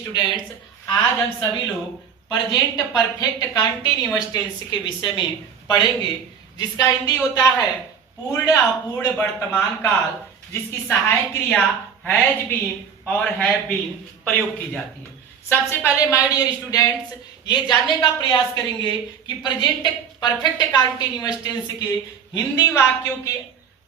Students, आज हम सभी लोग प्रेजेंट परफेक्ट कंटीन्यूअस टेंस के विषय में पढ़ेंगे, जिसका हिंदी होता है पूर्ण अपूर्ण वर्तमान काल, जिसकी सहायक क्रिया हैज बीन और हैव बीन प्रयोग की जाती है। सबसे पहले माय डियर स्टूडेंट्स, ये जानने का प्रयास करेंगे कि प्रेजेंट परफेक्ट कंटीन्यूअस टेंस के हिंदी वाक्यों के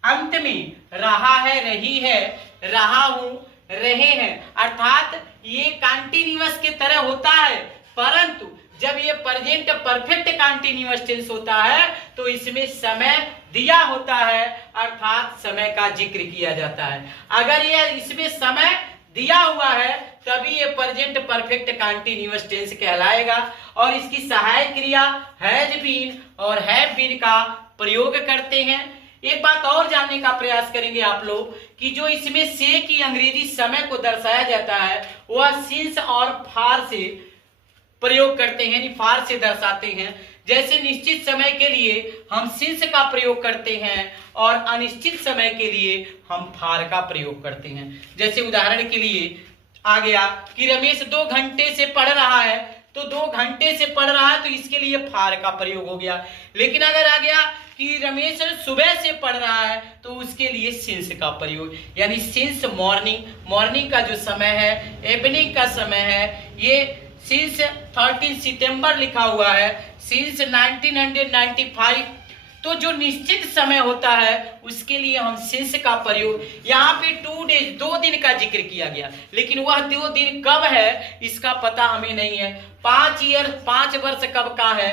अंत में रहा है, रही है, रहा हूं, रहे हैं, अर्थात ये कंटीन्यूअस के तरह होता है, परंतु जब ये प्रेजेंट परफेक्ट कंटीन्यूअस टेंस होता है तो इसमें समय दिया होता है, अर्थात समय का जिक्र किया जाता है। अगर ये इसमें समय दिया हुआ है तभी ये प्रेजेंट परफेक्ट कंटीन्यूअस टेंस कहलाएगा और इसकी सहायक क्रिया हैज बीन और हैव बीन का प्रयोग करते हैं। एक बात और जानने का प्रयास करेंगे आप लोग कि जो इसमें से की अंग्रेजी समय को दर्शाया जाता है वह सिंस और फार से प्रयोग करते हैं, यानी फार से दर्शाते हैं। जैसे निश्चित समय के लिए हम सिंस का प्रयोग करते हैं और अनिश्चित समय के लिए हम फार का प्रयोग करते हैं। जैसे उदाहरण के लिए आ गया कि रमेश 2 घंटे से पढ़ रहा है, तो 2 घंटे से पढ़ रहा है तो इसके लिए फार का प्रयोग हो गया। लेकिन अगर आ गया कि रमेश सुबह से पढ़ रहा है तो उसके लिए सिंस का प्रयोग, यानी सिंस मॉर्निंग का जो समय है, इवनिंग का समय है, ये सिंस 13 सितंबर लिखा हुआ है, सिंस 1995। तो जो निश्चित समय होता है उसके लिए हम सिंस का प्रयोग, यहाँ पे 2 डेज 2 दिन का जिक्र किया गया, लेकिन वह 2 दिन कब है इसका पता हमें नहीं है। 5 वर्ष कब का है,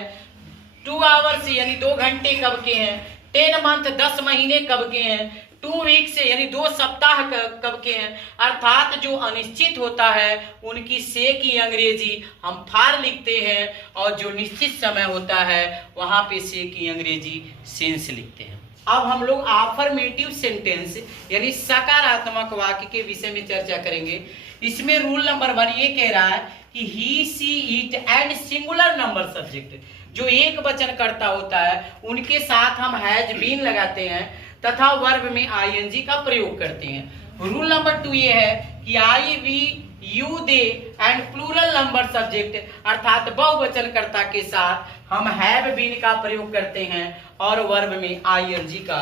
2 आवर्स यानी 2 घंटे कब के हैं, 10 मंथ 10 महीने कब के हैं, 2 वीक्स यानी 2 सप्ताह कब के हैं। अर्थात जो अनिश्चित होता है उनकी से की अंग्रेजी हम फार लिखते हैं और जो निश्चित समय होता है वहां पे से की अंग्रेजी सिंस लिखते हैं। अब हम लोग अफर्मेटिव सेंटेंस यानी सकारात्मक वाक्य के विषय में चर्चा करेंगे। इसमें रूल नंबर 1 ये कह रहा है कि he she it and singular number subject, जो एक वचन कर्ता होता है उनके साथ हम हैज बीन लगाते हैं तथा वर्ब में आईएनजी का प्रयोग करते हैं। रूल नंबर 2 ये है कि I we you they and plural number subject अर्थात बहुवचन कर्ता के साथ हम हैव बीन का प्रयोग करते हैं और वर्ब में आईएनजी का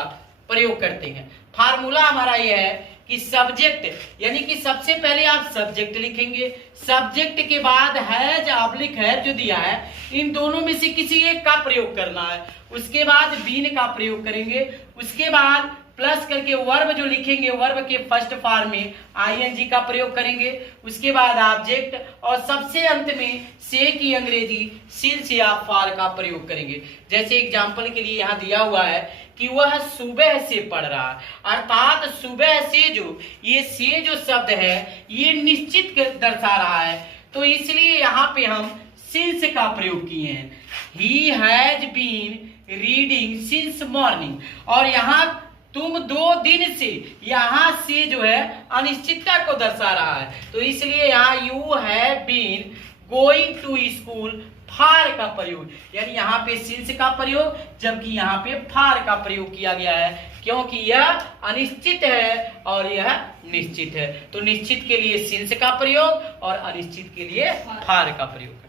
प्रयोग करते हैं। फार्मूला हमारा ये है कि सब्जेक्ट यानी कि सबसे पहले आप सब्जेक्ट लिखेंगे, सब्जेक्ट के बाद हैज ऑब्लिक हैव जो दिया है इन दोनों में से किसी एक का प्रयोग करना है, उसके बाद बीन का प्रयोग करेंगे, उसके बाद प्लस करके वर्ब जो लिखेंगे वर्ब के फर्स्ट फॉर्म में आईएनजी का प्रयोग करेंगे, उसके बाद ऑब्जेक्ट और सबसे अंत में से की अंग्रेजी सिंस या फार का प्रयोग करेंगे। जैसे एग्जांपल के लिए यहाँ दिया हुआ है कि वह सुबह से पढ़ रहा है, अर्थात सुबह से जो शब्द है ये निश्चित दर्शा रहा है, तो इसलिए यहाँ पे हम सिंस का प्रयोग किए हैं। He has been reading since morning, और यहाँ तुम 2 दिन से, यहाँ से जो है अनिश्चितता को दर्शा रहा है, तो इसलिए यहाँ you have been going to school for का प्रयोग, यानी यहाँ पे सिंस का प्रयोग जबकि यहाँ पे फार का प्रयोग किया गया है, क्योंकि यह अनिश्चित है और यह निश्चित है। तो निश्चित के लिए सिंस का प्रयोग और अनिश्चित के लिए फार का प्रयोग।